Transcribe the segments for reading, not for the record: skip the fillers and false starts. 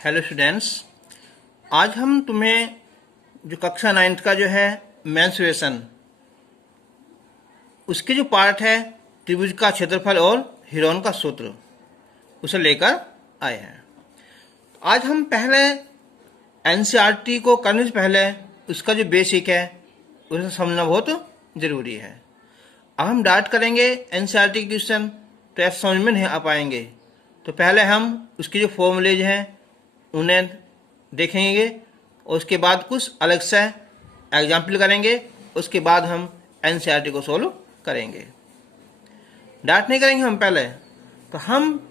Hello students, आज हम तुम्हें जो कक्षा 9 का जो है मेंसुरेशन उसके जो पार्ट है त्रिभुज का क्षेत्रफल और हीरोन का सूत्र उसे लेकर आए हैं। आज हम पहले एनसीईआरटी को करने से पहले उसका जो बेसिक है उसे समझना बहुत ज़रूरी है। अब हम डायरेक्ट करेंगे एनसीईआरटी के क्वेश्चन तो ऐसा समझ में नहीं आ पाएंगे, तो पहले हम उसके जो फॉर्मूलेज हैं उन्हें देखेंगे और उसके बाद कुछ अलग से एग्जाम्पल करेंगे। उसके बाद हम एनसीईआरटी को सोल्व करेंगे। डायरेक्ट नहीं करेंगे हम पहले, तो हम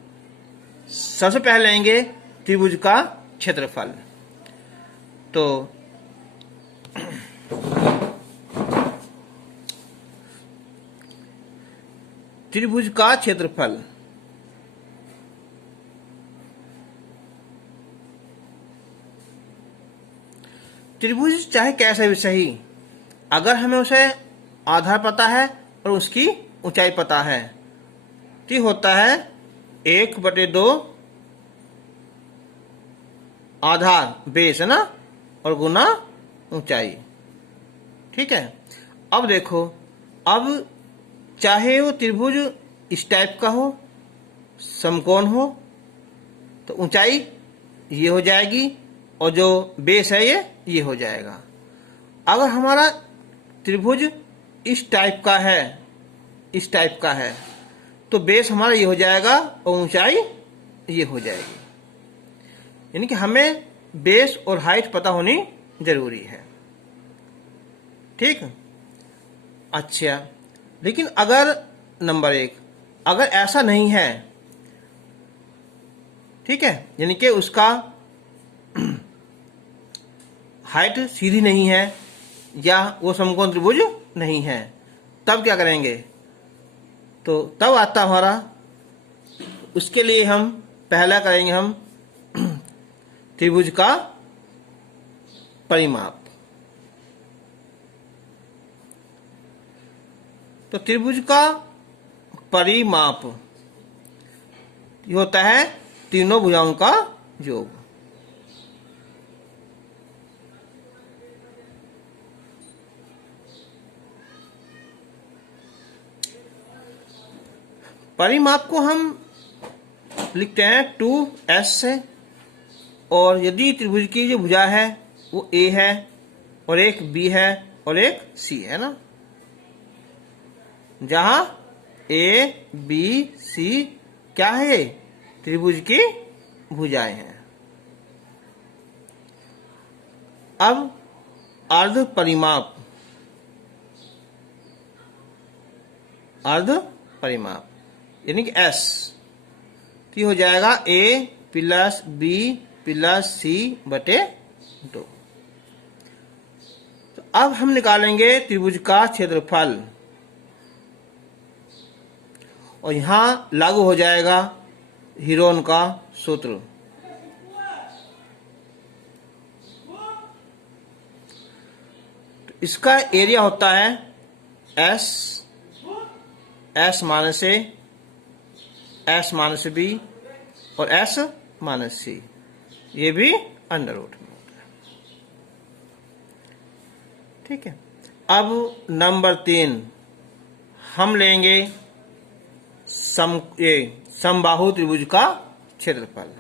सबसे पहले लेंगे त्रिभुज का क्षेत्रफल। तो त्रिभुज का क्षेत्रफल त्रिभुज चाहे कैसा भी सही, अगर हमें उसे आधार पता है और उसकी ऊंचाई पता है तो ये होता है 1/2 आधार बेस है ना, और गुना ऊंचाई। ठीक है। अब देखो, अब चाहे वो त्रिभुज इस टाइप का हो, समकोण हो, तो ऊंचाई ये हो जाएगी और जो बेस है ये हो जाएगा। अगर हमारा त्रिभुज इस टाइप का है तो बेस हमारा ये हो जाएगा और ऊंचाई ये हो जाएगी। यानी कि हमें बेस और हाइट पता होनी जरूरी है। ठीक। अच्छा, लेकिन अगर नंबर 1 अगर ऐसा नहीं है, ठीक है, यानी कि उसका हाइट सीधी नहीं है या वो समकोण त्रिभुज नहीं है, तब क्या करेंगे? तो तब आता हमारा, उसके लिए हम पहला करेंगे हम त्रिभुज का परिमाप। तो त्रिभुज का परिमाप ये होता है तीनों भुजाओं का योग। परिमाप को हम लिखते हैं 2s से, और यदि त्रिभुज की जो भुजा है वो A है और एक B है और एक C है ना, जहां A B C क्या है? त्रिभुज की भुजाएं हैं। अब अर्ध परिमाप यानी कि S तो हो जाएगा A + B + C बटे 2। तो अब हम निकालेंगे त्रिभुज का क्षेत्रफल, और यहां लागू हो जाएगा हीरोन का सूत्र। तो इसका एरिया होता है S minus A, S minus B और S माइनस C, ये भी अंडर रूट में होता है। ठीक है। अब नंबर 3 हम लेंगे समबाहु त्रिभुज का क्षेत्रफल।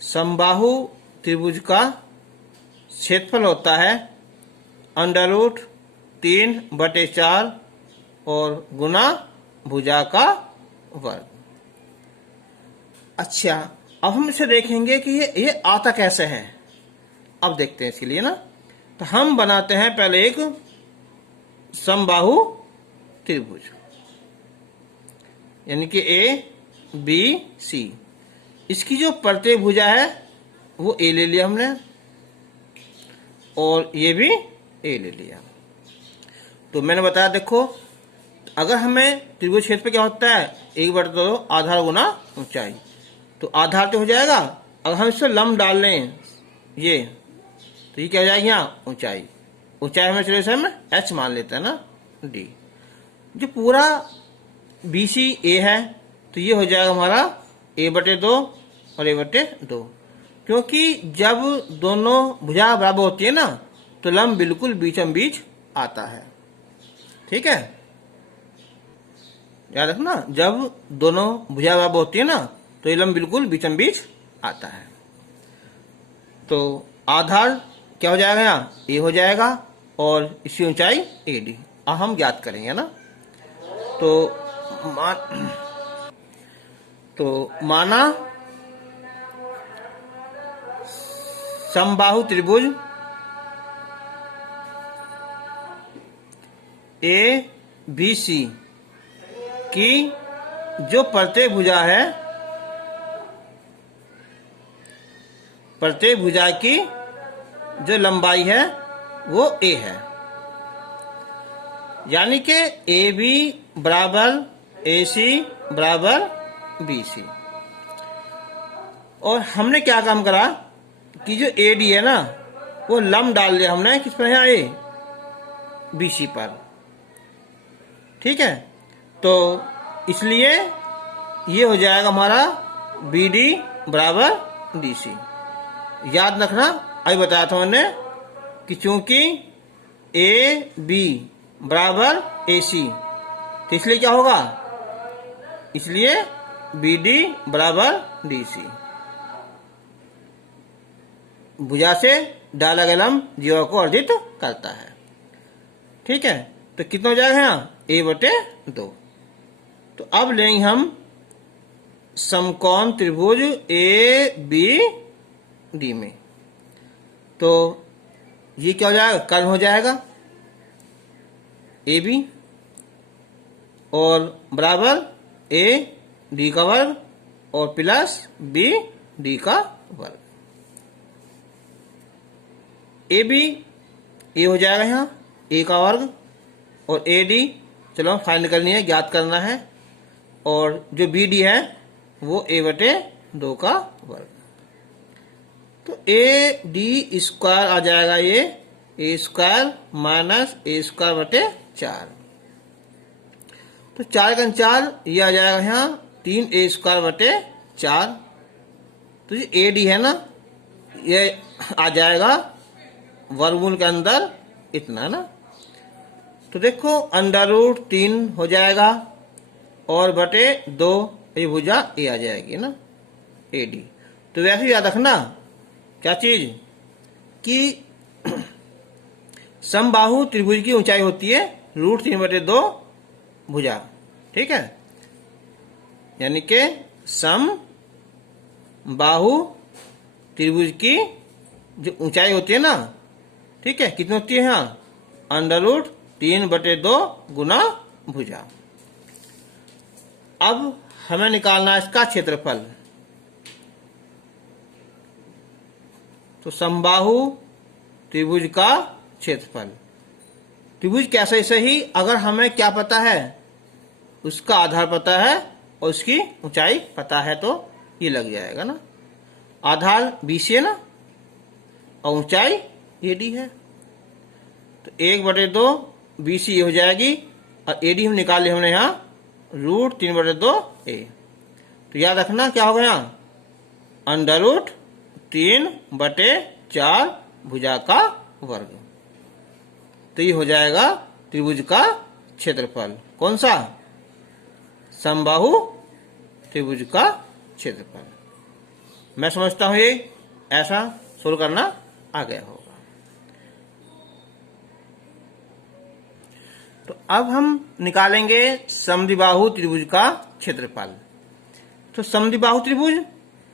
समबाहु त्रिभुज का क्षेत्रफल होता है √3/4 और गुना भुजा का वर्ग। अच्छा, अब हम इसे देखेंगे कि ये आता कैसे है। अब देखते हैं इसके लिए ना, तो हम बनाते हैं पहले एक समबाहु त्रिभुज, यानी कि A B C। इसकी जो प्रत्येक भुजा है वो A ले लिया हमने और ये भी A ले लिया। तो मैंने बताया, देखो, अगर हमें त्रिभुज क्षेत्र पे क्या होता है 1/2 आधार गुना ऊंचाई, तो आधार तो हो जाएगा। अगर हम इससे लंब डाल लें ये, तो ये क्या हो जाएगी? यहाँ ऊंचाई हमें चलो इसे हम h मान लेते हैं ना, D। जो पूरा BC A है तो ये हो जाएगा हमारा a/2 और a/2, क्योंकि जब दोनों भुजा बराबर होती है ना तो लंब बिल्कुल बीचों बीच आता है। ठीक है, याद रखना, जब दोनों भुजा बराबर होती है ना तो ये लंब बिल्कुल बीचों बीच आता है। तो आधार क्या हो जाएगा, यहाँ ए हो जाएगा और इसकी ऊंचाई AD। अब हम ज्ञात करेंगे ना। तो माना समबाहु त्रिभुज ABC की जो प्रत्येक भुजा है, प्रत्येक भुजा की जो लंबाई है वो A है, यानी कि AB बराबर AC बराबर BC। और हमने क्या काम करा कि जो AD है ना वो लंब डाल दिया हमने किस पर, यहाँ A BC पर। ठीक है, तो इसलिए ये हो जाएगा हमारा BD बराबर DC। याद रखना, अभी बताया था मैंने कि चूंकि AB बराबर AC, तो इसलिए क्या होगा, इसलिए BD बराबर DC। भुजा से डाला गया लंब जीवा को अर्जित करता है। ठीक है, तो कितना हो जाएगा यहाँ a/2। तो अब लेंगे हम समकोण त्रिभुज ABD में। तो ये क्या हो जाएगा, कर्म हो जाएगा AB और बराबर AD का वर्ग और प्लस BD का वर्ग। AB ये हो जाएगा यहाँ A का वर्ग और AD चलो फाइंड करनी है, ज्ञात करना है, और जो BD है वो a/2 का वर्ग। तो AD स्क्वायर आ जाएगा, ये A square minus A square बटे 4। तो 4 का 4 ये आ जाएगा यहाँ 3A स्क्वायर बटे 4। तो ये AD है ना ये आ जाएगा वर्गमूल के अंदर इतना ना। तो देखो √3 हो जाएगा और बटे 2 ये भुजा ए आ जाएगी ना AD। तो वैसे याद रखना क्या चीज कि समबाहु त्रिभुज की ऊंचाई होती है √3/2 भुजा। ठीक है, यानी कि समबाहु त्रिभुज की जो ऊंचाई होती है ना, ठीक है, कितनी होती है यहाँ √3/2 गुना भुजा। अब हमें निकालना है इसका क्षेत्रफल। तो समबाहु त्रिभुज का क्षेत्रफल, त्रिभुज कैसे सही, अगर हमें क्या पता है, उसका आधार पता है और उसकी ऊंचाई पता है तो ये लग जाएगा ना। आधार BC है ना और ऊंचाई AD है, तो 1/2 BC हो जाएगी और AD हम निकाल लिया हमने यहाँ √3/2A। तो याद रखना क्या होगा यहाँ √3/4 भुजा का वर्ग। तो ये हो जाएगा त्रिभुज का क्षेत्रफल। कौन सा, समबाहु त्रिभुज का क्षेत्रफल। मैं समझता हूं ये ऐसा सोल्व करना आ गया होगा। तो अब हम निकालेंगे समद्विबाहु त्रिभुज का क्षेत्रफल। तो समद्विबाहु त्रिभुज,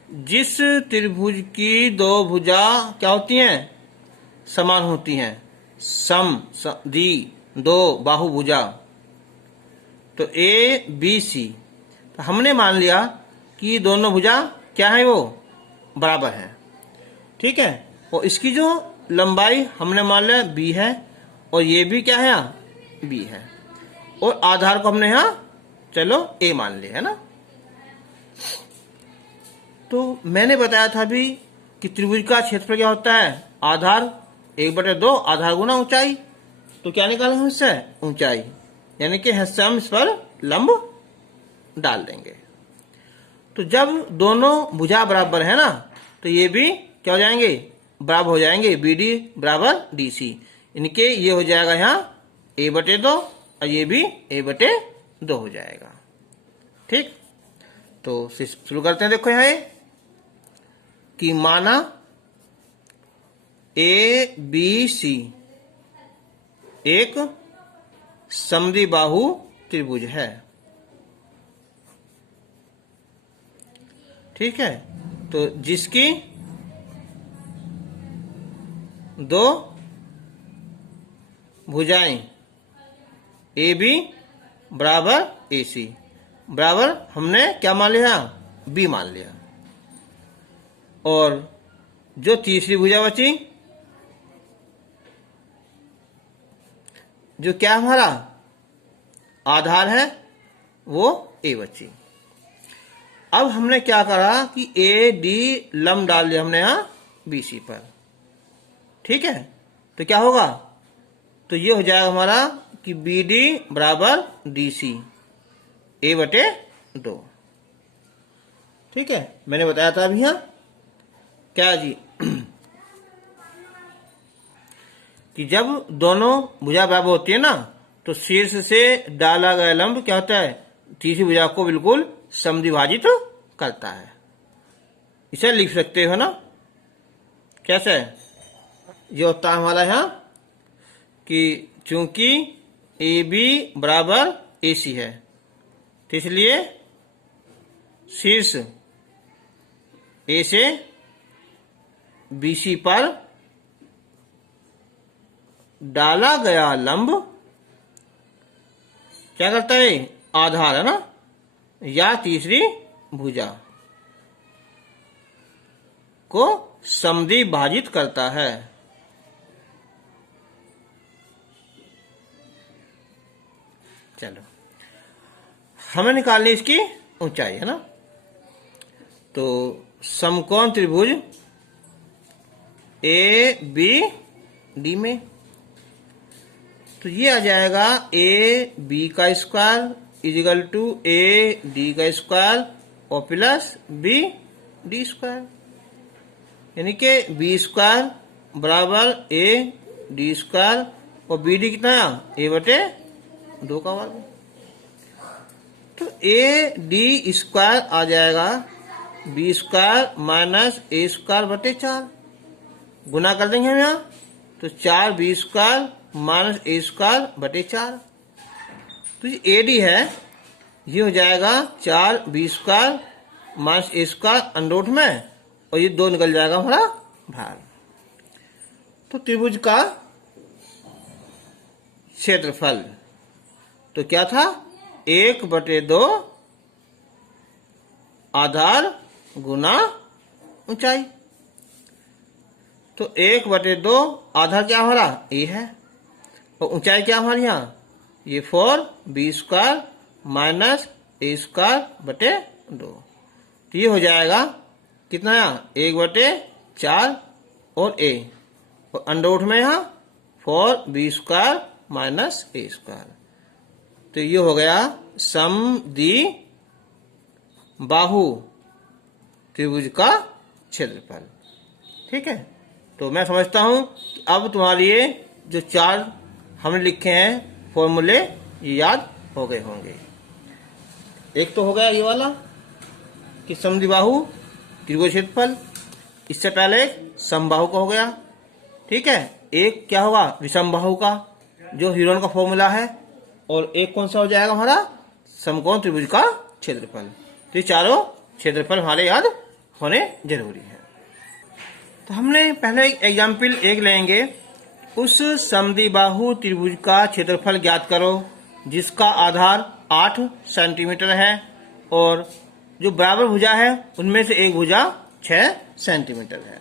जिस त्रिभुज की दो भुजा क्या होती हैं, समान होती हैं, द्वि दो बाहु भुजा। तो ABC, तो हमने मान लिया कि दोनों भुजा क्या है, वो बराबर है। ठीक है, और इसकी जो लंबाई हमने मान लिया B है और ये भी क्या है यहाँ B है, और आधार को हमने यहाँ चलो A मान लिया है ना। तो मैंने बताया था भी कि त्रिभुज का क्षेत्रफल क्या होता है, आधार 1/2 आधार गुना ऊंचाई। तो क्या निकालें हम इससे, ऊंचाई, यानी कि हम इस पर लंब डाल देंगे। तो जब दोनों भुजा बराबर है ना, तो ये भी क्या हो जाएंगे, बराबर हो जाएंगे। BD बराबर DC, इनके ये हो जाएगा यहाँ A/2 और ये भी A/2 हो जाएगा। ठीक, तो शुरू करते हैं। देखो यहाँ कि माना ABC एक समद्विबाहु त्रिभुज है। ठीक है, तो जिसकी दो भुजाएं AB बराबर AC बराबर हमने क्या मान लिया, B मान लिया। और जो तीसरी भुजा बची, जो क्या हमारा आधार है, वो A बची। अब हमने क्या करा कि AD लंब डाल दिया हमने यहाँ BC पर। ठीक है, तो क्या होगा, तो ये हो जाएगा हमारा कि BD बराबर DC A/2। ठीक है, मैंने बताया था अभी यहाँ क्या जी कि जब दोनों भुजा बराबर होती है ना, तो शीर्ष से डाला गया लंब क्या होता है, तीसरी भुजा को बिल्कुल समद्विभाजित करता है। इसे लिख सकते हो ना, कैसे, ये होता है हमारा यहाँ कि चूंकि AB बराबर AC है, तो इसलिए शीर्ष A से BC पर डाला गया लंब क्या करता है, आधार है ना, या तीसरी भुजा को समद्विभाजित करता है। चलो, हमें निकालनी इसकी ऊंचाई है ना, तो समकोण त्रिभुज ABD में, तो ये आ जाएगा AB का स्क्वायर इजिकल टू AD का स्क्वायर और प्लस BD स्क्वायर, यानी कि B स्क्वायर बराबर AD स्क्वायर और BD कितना है, A/2 का वर्ग। तो AD स्क्वायर आ जाएगा B square minus A square बटे 4, गुना कर देंगे हम यहाँ, तो 4B square minus A square बटे 4। तो ये AD है, ये हो जाएगा 4B square minus A square under में, और ये 2 निकल जाएगा हमारा भाग। तो त्रिभुज का क्षेत्रफल तो क्या था, 1/2 आधार गुना ऊंचाई। तो 1/2 आधार क्या हमारा A है, और ऊंचाई क्या हमारी यहाँ, ये 4B square minus A square बटे 2। तो ये हो जाएगा कितना यहाँ, 1/4 और A, और अंडर में यहाँ 4B square minus A square. तो ये हो गया समद्विबाहु त्रिभुज का क्षेत्रफल। ठीक है, तो मैं समझता हूं कि अब तुम्हारे लिए जो 4 हमने लिखे हैं फॉर्मूले, ये याद हो गए होंगे। एक तो हो गया ये वाला कि समद्विबाहु त्रिभुज क्षेत्रफल, इससे पहले समबाहु का हो गया। ठीक है, एक क्या होगा, विषमबाहु का जो हीरोन का फॉर्मूला है, और एक कौन सा हो जाएगा हमारा, समकोण त्रिभुज का क्षेत्रफल। तो ये चारों क्षेत्रफल हमारे याद होने जरूरी है। तो हमने पहले एग्जाम्पल 1 लेंगे, उस समद्विबाहु त्रिभुज का क्षेत्रफल ज्ञात करो जिसका आधार 8 सेंटीमीटर है और जो बराबर भुजा है उनमें से एक भुजा 6 सेंटीमीटर है।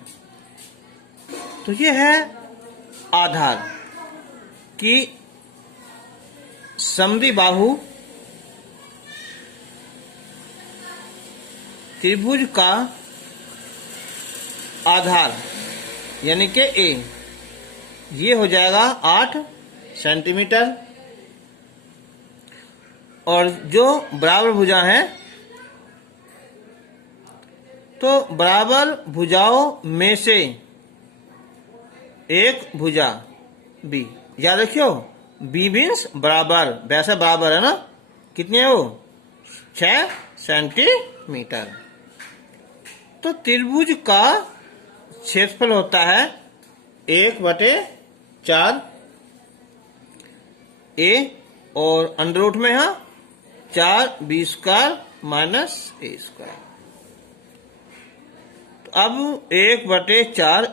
तो ये है आधार कि समद्विबाहु त्रिभुज का आधार यानी कि A, ये हो जाएगा 8 सेंटीमीटर, और जो बराबर भुजा है तो बराबर भुजाओं में से एक भुजा बी, याद रखियो बी मीन्स बराबर, वैसा बराबर है ना, कितने हो 6 सेंटीमीटर। तो त्रिभुज का क्षेत्रफल होता है 1/4 ए और अंडर रूट में है 4b² माइनस a²। तो अब 1/4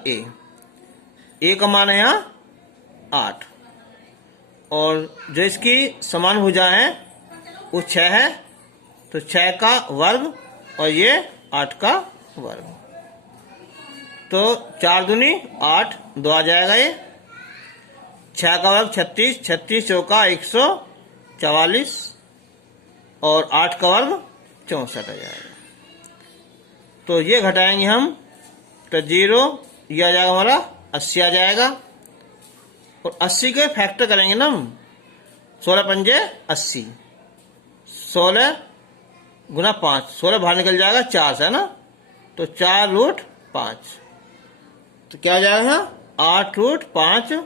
ए का मान है यहाँ 8 और जो इसकी समान भुजा है वो 6 है, तो 6 का वर्ग और ये 8 का वर्ग, तो 4 दूनी 8, 2 आ जाएगा ये, 6 का वर्ग 36, 36 चौका 144 और 8 का वर्ग 64 आ जाएगा। तो ये घटाएंगे हम तो 0, ये आ जाएगा हमारा 80 आ जाएगा और 80 के फैक्टर करेंगे ना हम, 16 पंजे 80, 16 गुना 5, 16 बाहर निकल जाएगा 4 से, है ना, तो 4√5, तो क्या हो जाएगा 8√5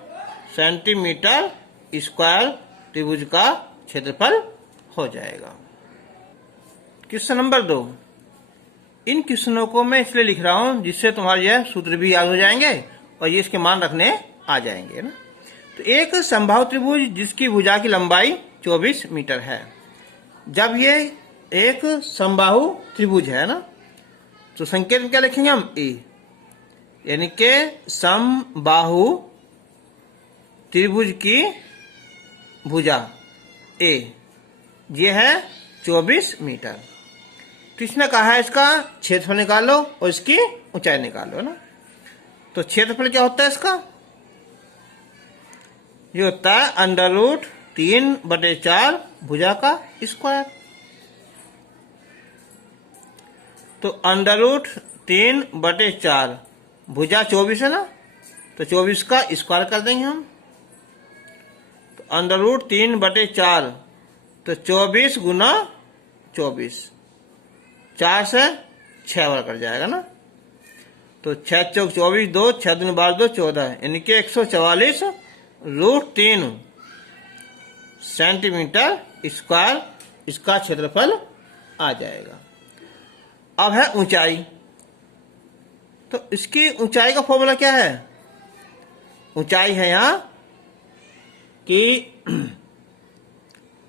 सेंटीमीटर स्क्वायर त्रिभुज का क्षेत्रफल हो जाएगा। क्वेश्चन नंबर 2, इन क्वेश्चनों को मैं इसलिए लिख रहा हूं जिससे तुम्हारे यह सूत्र भी याद हो जाएंगे और ये इसके मान रखने आ जाएंगे ना। तो एक समबाहु त्रिभुज जिसकी भुजा की लंबाई 24 मीटर है, जब ये एक समबाहु त्रिभुज है ना, तो संकेत में क्या लिखेंगे हम ए, यानी कि समबाहु त्रिभुज की भुजा ए ये है 24 मीटर। तो इसने कहा है इसका क्षेत्रफल निकालो और इसकी ऊंचाई निकालो, है ना। तो क्षेत्रफल क्या होता है इसका, ये होता है √3/4 भुजा का स्क्वायर। तो √3/4 भुजा 24 है ना, तो 24 का स्क्वायर कर देंगे हम, तो √3/4 तो 24 गुना 24, 4 से 6 बार कट जाएगा ना, तो 6 चौक 24, 2 6 दूनी 12, 2 14, यानी कि 144√3 सेंटीमीटर स्क्वायर इसका क्षेत्रफल आ जाएगा। अब है ऊंचाई, तो इसकी ऊंचाई का फॉर्मूला क्या है, ऊंचाई है यहां कि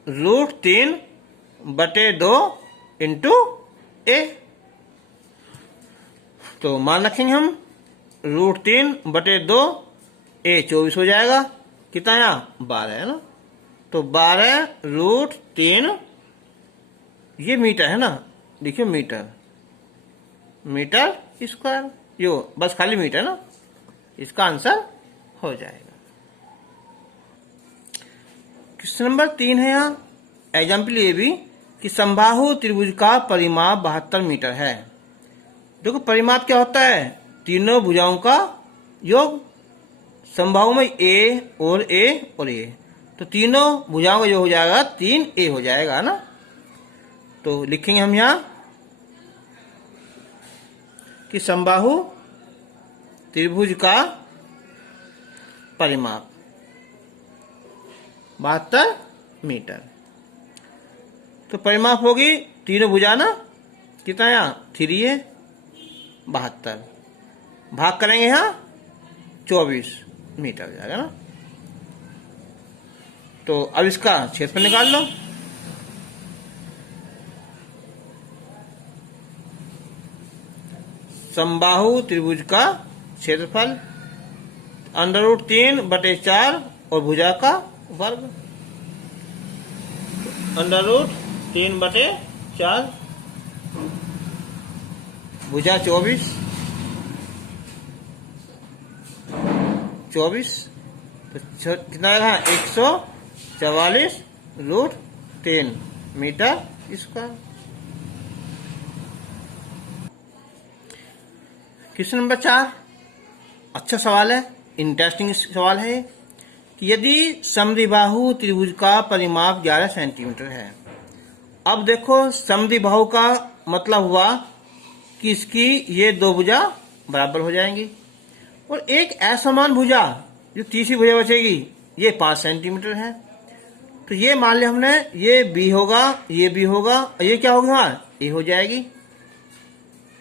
√3/2 इंटू ए, तो मान रखेंगे हम √3/2 ए 24 हो जाएगा, कितना यहाँ 12 है ना, तो 12√3, ये मीटर है ना, देखिए मीटर स्क्वायर, यो बस खाली मीटर ना, इसका आंसर हो जाएगा। क्वेश्चन नंबर 3 है यहाँ एग्जाम्पल ये भी कि समबाहु त्रिभुज का परिमाप 72 मीटर है। देखो परिमाप क्या होता है, तीनों भुजाओं का योग, समबाहु में ए और ए और ए, तो तीनों भुजाओं का योग हो जाएगा 3a हो जाएगा ना। तो लिखेंगे हम यहाँ कि समबाहु त्रिभुज का परिमाप 72 मीटर। तो परिमाप होगी तीनों भुजा ना, कितना यहाँ 3 है, 72 भाग करेंगे यहाँ 24 मीटर हो जाएगा ना। तो अब इसका क्षेत्रफल निकाल लो, समबाहु त्रिभुज का क्षेत्रफल √3/4 और भुजा का वर्ग, √3/4 भुजा 24, तो कितना आएगा 144√3 मीटर स्क्वायर। क्वेश्चन नंबर 4 अच्छा सवाल है, इंटरेस्टिंग सवाल है कि यदि समद्विबाहु त्रिभुज का परिमाप 11 सेंटीमीटर है। अब देखो समद्विबाहु का मतलब हुआ कि इसकी ये दो भुजा बराबर हो जाएंगी, और एक असमान भुजा जो तीसरी भुजा बचेगी ये 5 सेंटीमीटर है। तो ये मान लिया हमने, ये बी होगा, ये बी होगा, और ये क्या होगा, ए हो जाएगी।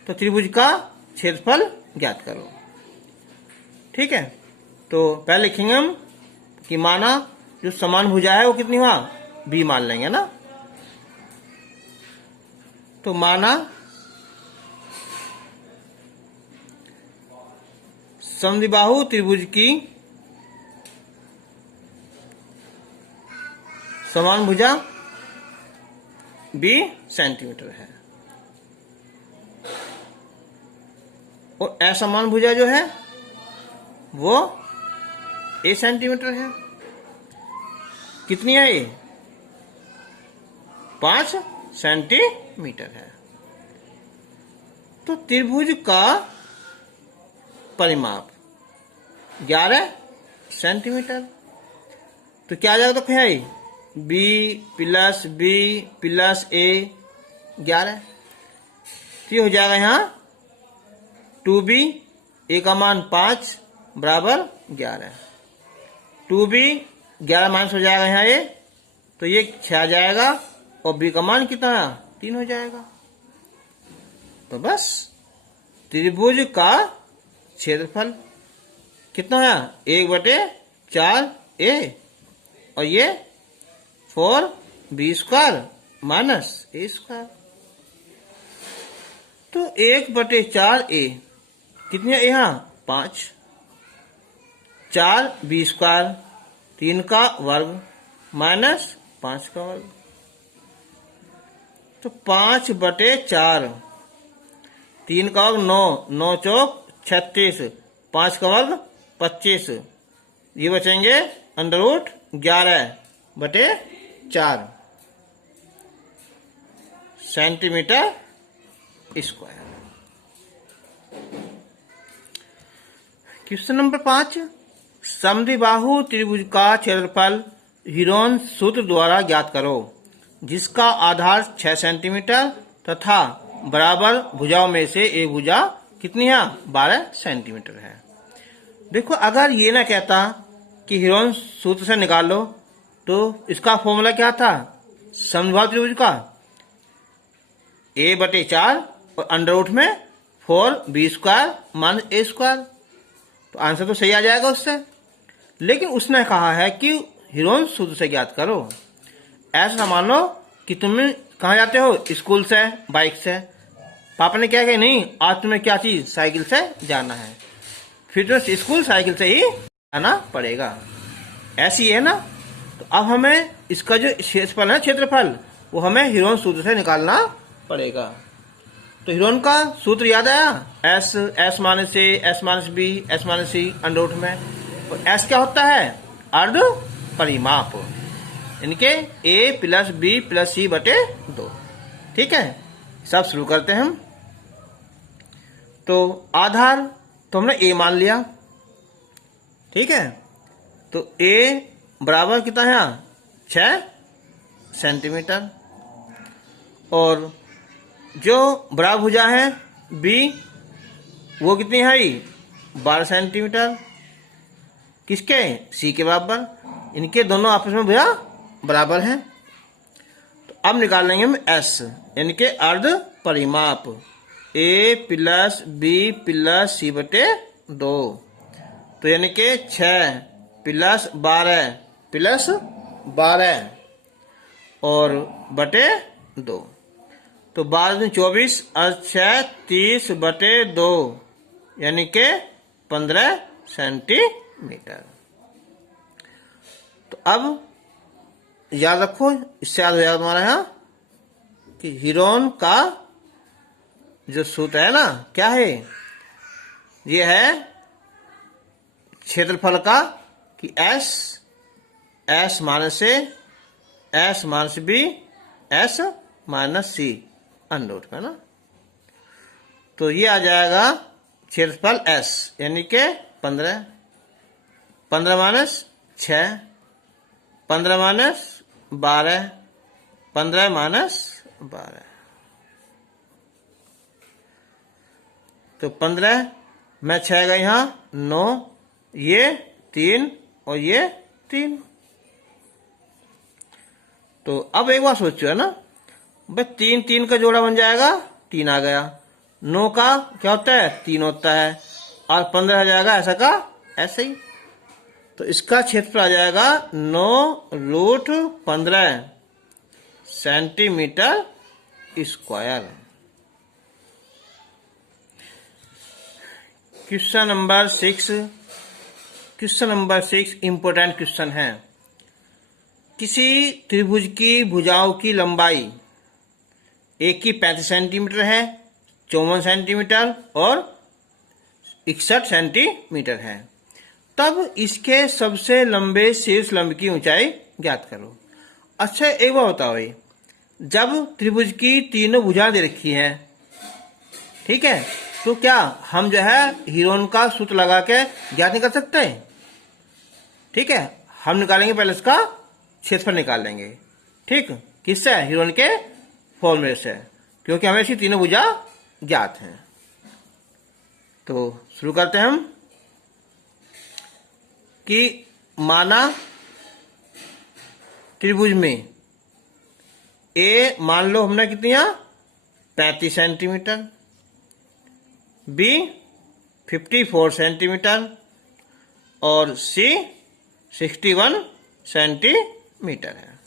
तो त्रिभुज का क्षेत्रफल ज्ञात करो। ठीक है, तो पहले लिखेंगे हम कि माना जो समान भुजा है वो कितनी हुआ, बी मान लेंगे ना। तो माना समद्विबाहु त्रिभुज की समान भुजा 20 सेंटीमीटर है, और असमान भुजा जो है वो 1 सेंटीमीटर है। कितनी है ये, 5 सेंटीमीटर है। तो त्रिभुज का परिमाप 11 सेंटीमीटर। तो क्या आ जाएगा, तो क्या है, बी प्लस ए 11। तो ये हो जाएगा यहाँ 2b, ए का मान 5 बराबर 11। 2b 11 माइनस हो जाएगा यहाँ ये, तो ये 6 आ जाएगा, और b का मान कितना, 3 हो जाएगा। तो बस त्रिभुज का क्षेत्रफल कितना है, 1/4a, और ये 4b² माइनस a²। तो 1/4a कितनी है यहाँ, 5, 4b² 3 का वर्ग माइनस 5 का वर्ग। तो 5/4, 3 का वर्ग 9, 9 चौक 36, 5 का वर्ग 25, ये बचेंगे √11/4 सेंटीमीटर स्क्वायर। क्वेश्चन नंबर 5, समद्विबाहु त्रिभुज का क्षेत्रफल हीरोन सूत्र द्वारा ज्ञात करो, जिसका आधार 6 सेंटीमीटर तथा बराबर भुजाओं में से एक भुजा कितनी है, 12 सेंटीमीटर है। देखो, अगर ये ना कहता कि हीरोन सूत्र से निकाल लो, तो इसका फॉर्मूला क्या था, समद्विबाहु त्रिभुज का a/4 और अंडर में 4b² माइनस a²। तो आंसर तो सही आ जाएगा उससे। लेकिन उसने कहा है कि हीरोन सूत्र से ज्ञात करो। ऐसा मान लो कि तुम कहाँ जाते हो, स्कूल से, बाइक से, पापा ने क्या कहा, नहीं आज तुम्हें क्या चीज, साइकिल से जाना है, फिर तो स्कूल साइकिल से ही जाना पड़ेगा। ऐसी है ना। तो अब हमें इसका जो क्षेत्रफल है, क्षेत्रफल, वो हमें हीरोन सूत्र से निकालना पड़ेगा। तो हीरोन का सूत्र याद आया, S minus A, S minus B, S minus C under में। और एस क्या होता है, अर्ध परिमाप, इनके a प्लस बी प्लस सी बटे 2। ठीक है, सब शुरू करते हैं हम। तो आधार तो हमने a मान लिया। ठीक है, तो a बराबर कितना है, 6 सेंटीमीटर, और जो बराबर भुजा है b, वो कितनी है, 12 सेंटीमीटर, किसके, c के बराबर। इनके दोनों आपस में भुजा बराबर हैं। तो अब निकाल लेंगे हम s, यानी के अर्ध परिमाप, a प्लस बी प्लस सी बटे 2। तो यानी के 6 प्लस 12 प्लस 12 और बटे 2। तो 12 24 और 6 30 बटे 2, यानी के 15 सेंटीमीटर। तो अब याद रखो, इससे याद हो जाएगा तुम्हारा यहाँ कि हीरोन का जो सूत्र है ना, क्या है, ये है क्षेत्रफल का कि S minus A, S minus B, S minus C under में ना। तो ये आ जाएगा क्षेत्रफल एस, यानी के 15, 15 माइनस 6, 15 माइनस 12, 15 माइनस 12। तो 15 में 6 गए यहाँ 9, ये 3 और ये 3। तो अब एक बार सोचो है ना भाई, 3 3 का जोड़ा बन जाएगा, 3 आ गया। 9 का क्या होता है, 3 होता है, और 15 आ जाएगा ऐसा का ऐसे ही। तो इसका क्षेत्रफल आ जाएगा 9√15 centimetre square. Question number 6। Question number 6 important question है। किसी त्रिभुज की भुजाओं की लंबाई एक की 35 सेंटीमीटर है, 54 सेंटीमीटर और 61 सेंटीमीटर है। तब इसके सबसे लंबे शीर्ष लंब की ऊंचाई ज्ञात करो। अच्छा एक बार बताओ भाई, जब त्रिभुज की तीनों भुजा दे रखी हैं, ठीक है, तो क्या हम जो है हीरोन का सूत्र लगा के ज्ञात नहीं कर सकते? ठीक है, हम निकालेंगे पहले इसका क्षेत्रफल निकाल लेंगे। ठीक, किससे? हीरोन के फॉर्मूले से, क्योंकि हमें इसकी तीनों भुजा ज्ञात हैं। तो शुरू करते हैं हम कि माना त्रिभुज में ए मान लो हमने कितनी 35 सेंटीमीटर, बी 54 सेंटीमीटर और सी 61 सेंटीमीटर है।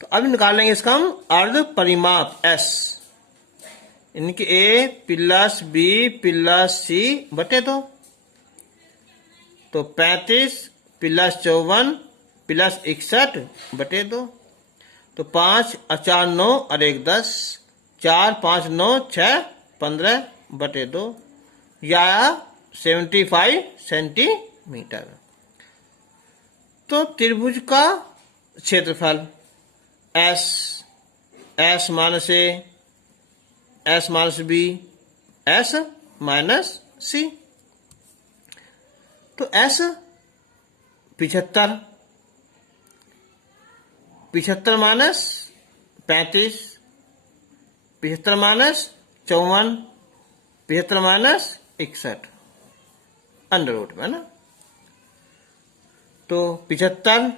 तो अब निकालेंगे इसका हम अर्ध परिमाप एस, इनके ए प्लस बी प्लस सी बटे 2। तो 35 प्लस 54 प्लस 61 बटे 2। तो 5 और 4 9 और 1 10, 4 5 9 6 15 बटे 2 या 75 सेंटीमीटर। तो त्रिभुज का क्षेत्रफल S, S minus A, S minus B, S minus C. तो S 75, 75 minus 35, 75 minus 54, 75 minus 61 under root में ना। तो 75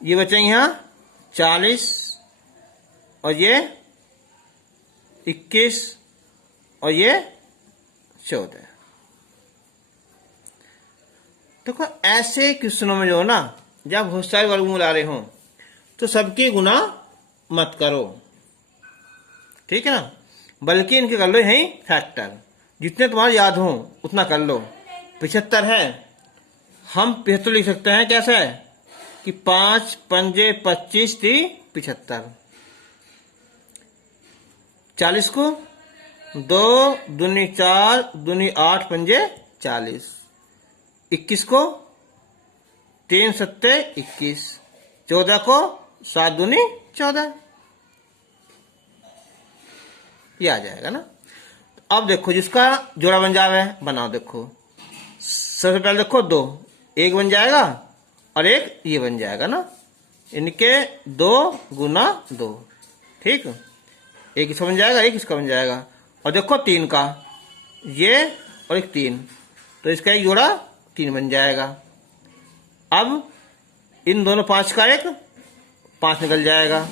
ये बचेंगे यहाँ 40 और ये 21 और ये 14। देखो ऐसे क्वेश्चनों में जो ना, जब बहुत सारे वर्गमूल आ रहे हों तो सबके गुना मत करो, ठीक है ना, बल्कि इनके कर लो यही फैक्टर, जितने तुम्हारे याद हों उतना कर लो। 75 है, हम 75 लिख सकते हैं कैसे कि 5 पंजे 25 3 75। 40 को 2 दूनी 4 दूनी 8 पंजे 40। 21 को 3 सत्ते 21। 14 को 7 दूनी 14। ये आ जाएगा ना। अब देखो जिसका जोड़ा बन जावे बनाओ। देखो सबसे पहले देखो 2, एक बन जाएगा और एक ये बन जाएगा ना, इनके 2 गुना 2। ठीक, एक इसका बन जाएगा, एक इसका बन जाएगा। और देखो 3 का ये और एक 3, तो इसका एक जोड़ा 3 बन जाएगा। अब इन दोनों 5 का एक 5 निकल जाएगा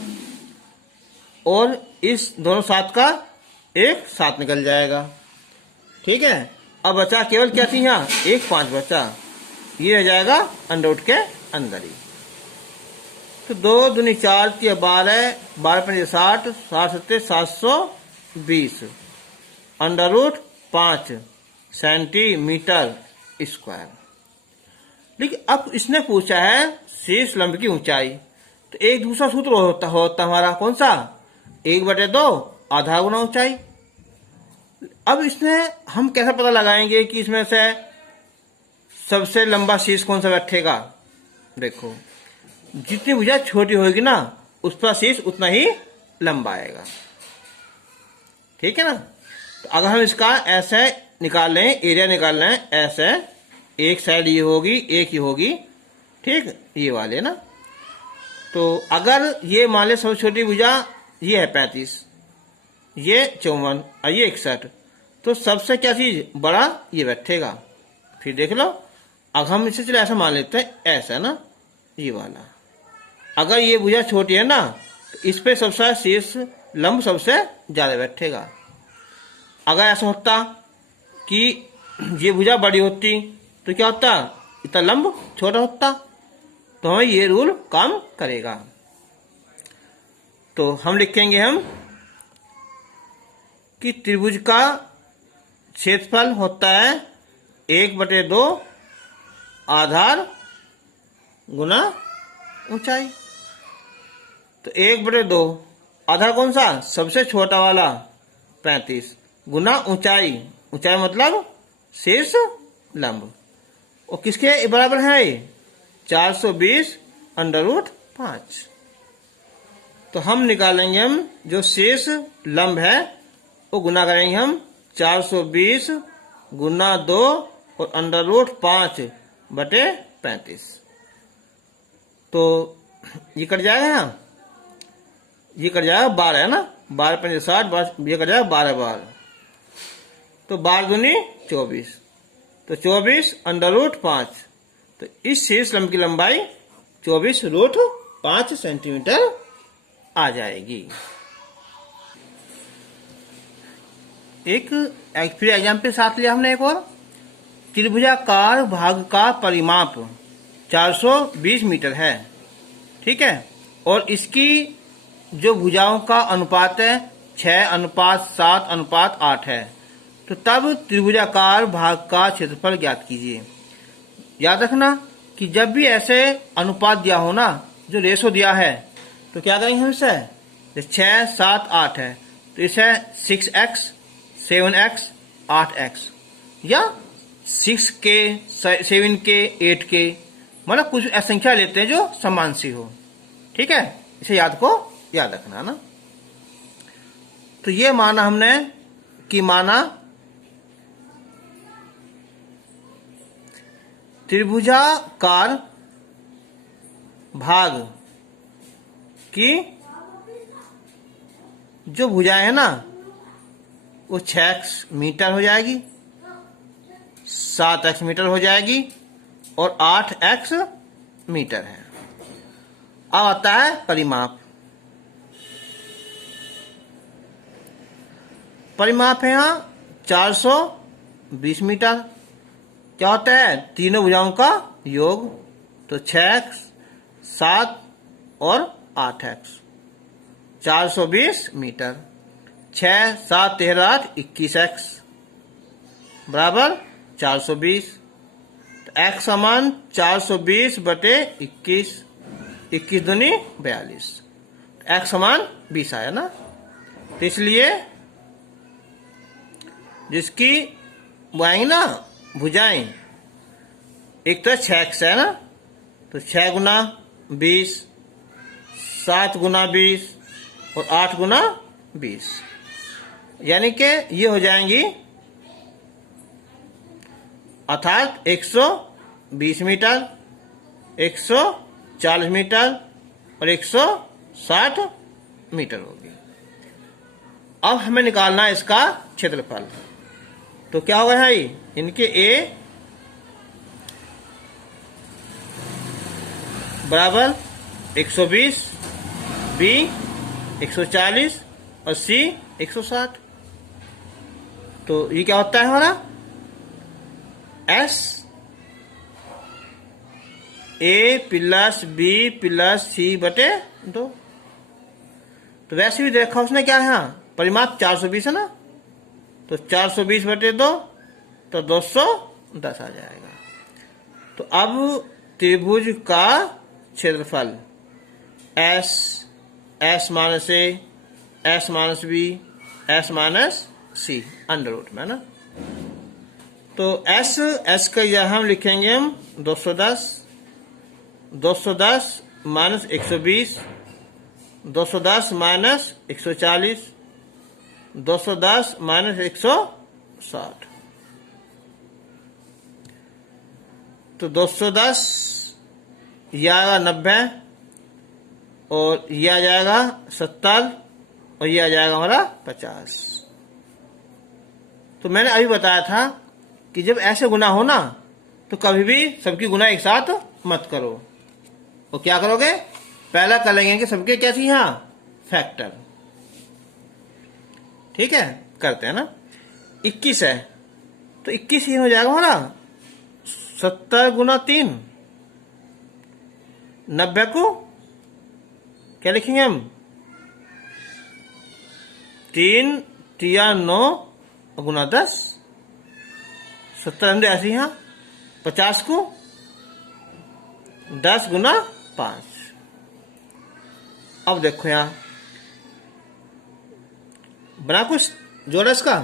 और इस दोनों 7 का एक 7 निकल जाएगा। ठीक है, अब बचा केवल क्या थी यहाँ, एक 5 बचा, ये हो जाएगा अंडर रूट के अंदर ही। तो 2 दूनी 4 की 12, 12 पंजे 60, 60 सत्ते 720 अंडर रूट 5 सेंटीमीटर स्क्वायर। लेकिन अब इसने पूछा है शीर्ष लंब की ऊंचाई, तो एक दूसरा सूत्र होता हमारा कौन सा, 1/2 आधा गुना ऊंचाई। अब इसने हम कैसे पता लगाएंगे कि इसमें से सबसे लंबा शीर्ष कौन सा बैठेगा। देखो जितनी भुजा छोटी होगी ना उस पर शीर्ष उतना ही लंबा आएगा। ठीक है ना। तो अगर हम इसका ऐसे निकाल लें, एरिया निकाल लें, ऐसे एक साइड ये होगी, एक ही होगी, ठीक, ये वाले ना। तो अगर ये मान ले सबसे छोटी भुजा ये है 35, ये 54 और ये 61, तो सबसे क्या चीज बड़ा ये बैठेगा। फिर देख लो, अब हम इसे चलो ऐसा मान लेते हैं, ऐसा ना ये वाला, अगर ये भुजा छोटी है ना तो इस पे सबसे शीर्ष लंब सबसे ज्यादा बैठेगा। अगर ऐसा होता कि ये भुजा बड़ी होती तो क्या होता, इतना लंब छोटा होता, तो हमें ये रूल काम करेगा। तो हम लिखेंगे हम कि त्रिभुज का क्षेत्रफल होता है 1/2 आधार गुना ऊंचाई। तो 1/2 आधार कौन सा, सबसे छोटा वाला 35 गुना ऊंचाई, ऊंचाई मतलब शीर्ष लंब, और किसके बराबर है 420√5। तो हम निकालेंगे, हम जो शेष लंब है वो गुना करेंगे हम 420 गुना 2 और √5/35। तो ये कट जाएगा ना, ये कट जाएगा 12 है ना, 12 × 5 = 60, ये कट जाएगा 12 बार, तो 12 दूनी 24, तो 24√5। तो इस शीर्ष लंब की लंबाई 24√5 सेंटीमीटर आ जाएगी। एक फिर एग्जाम्पल साथ लिया हमने एक और, त्रिभुजाकार भाग का परिमाप 420 मीटर है, ठीक है, और इसकी जो भुजाओं का अनुपात है 6:7:8 है। तो तब त्रिभुजाकार भाग का क्षेत्रफल ज्ञात कीजिए। याद रखना कि जब भी ऐसे अनुपात दिया हो ना, जो रेशो दिया है, तो क्या करेंगे हम इसे, 6, 7, 8 है तो इसे 6x, 7x, 8x या 6k, 7k, 8k, मतलब कुछ संख्या लेते हैं जो समान सी हो, ठीक है, इसे याद रखना ना। तो ये माना हमने कि माना त्रिभुजाकार भाग की जो भुजाएं है ना वो 6x मीटर हो जाएगी, 7x मीटर हो जाएगी और 8x मीटर है। अब आता है परिमाप। परिमाप है यहाँ 420 मीटर। क्या होता है, तीनों भुजाओं का योग, तो 6x, 7 और 8x, 420 मीटर। 6, 7, 13, 8, 21x बराबर 420। तो x समान 420/21, 21 दूनी 42, x समान 20 आया ना। तो इसलिए जिसकी बुआएंगे ना भुजाएं, एक तो 6x है ना, तो 6 गुना 20, 7 गुना 20 और 8 गुना 20, यानी कि ये हो जाएंगी अर्थात 120 मीटर, 140 मीटर और 160 मीटर होगी। अब हमें निकालना है इसका क्षेत्रफल। तो क्या होगा भाई, इनके A बराबर 120, B 140 और C 160। तो ये क्या होता है हमारा S A + B + C/2। तो वैसे भी देखा उसने क्या है, यहाँ परिमाप 420 है ना, तो 420/2 तो 210 आ जाएगा। तो अब त्रिभुज का क्षेत्रफल S, S - A, S - B, S - C √ में ना। तो S का यहां हम लिखेंगे हम 210, 210 - 120, 210 - 140, 210 - 160। तो 210 यह आएगा 90 और यह आ जाएगा 70 और यह आ जाएगा हमारा 50। तो मैंने अभी बताया था कि जब ऐसे गुना हो ना तो कभी भी सबकी गुना एक साथ मत करो। तो क्या करोगे, पहला कर लेंगे कि सबके क्या चाहिए, यहाँ फैक्टर। ठीक है, करते हैं ना। 21 है तो 21 ही हो जाएगा हमारा 70 गुना 3। 90 को क्या लिखेंगे हम, 3 तिया 9 गुना 10, 70 ऐसे यहाँ। 50 को 10 गुना 5। अब देखो यहाँ बना कुछ जोड़ा इसका।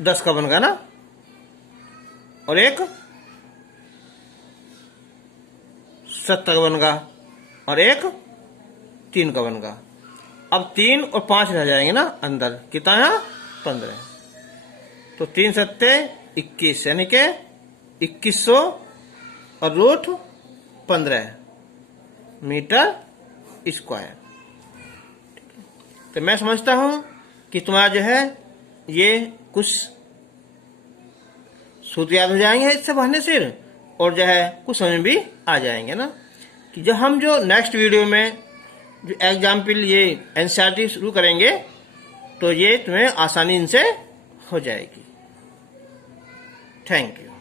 दस का बन गया ना, और एक 70 का बन गया, और एक 3 का बन गया। अब 3 और 5 रह जाएंगे ना अंदर, कितना है 15। तो 3 सत्ते 21 यानी के 2100 और रूट 15 मीटर स्क्वायर। तो मैं समझता हूं कि तुम्हारा जो है ये कुछ सूत्र याद हो जाएंगे इससे पढ़ने से, और जो है कुछ समझ भी आ जाएंगे ना, कि जो हम जो नेक्स्ट वीडियो में जो एग्जाम्पल ये एनसीईआरटी शुरू करेंगे तो ये तुम्हें आसानी से हो जाएगी। Thank you.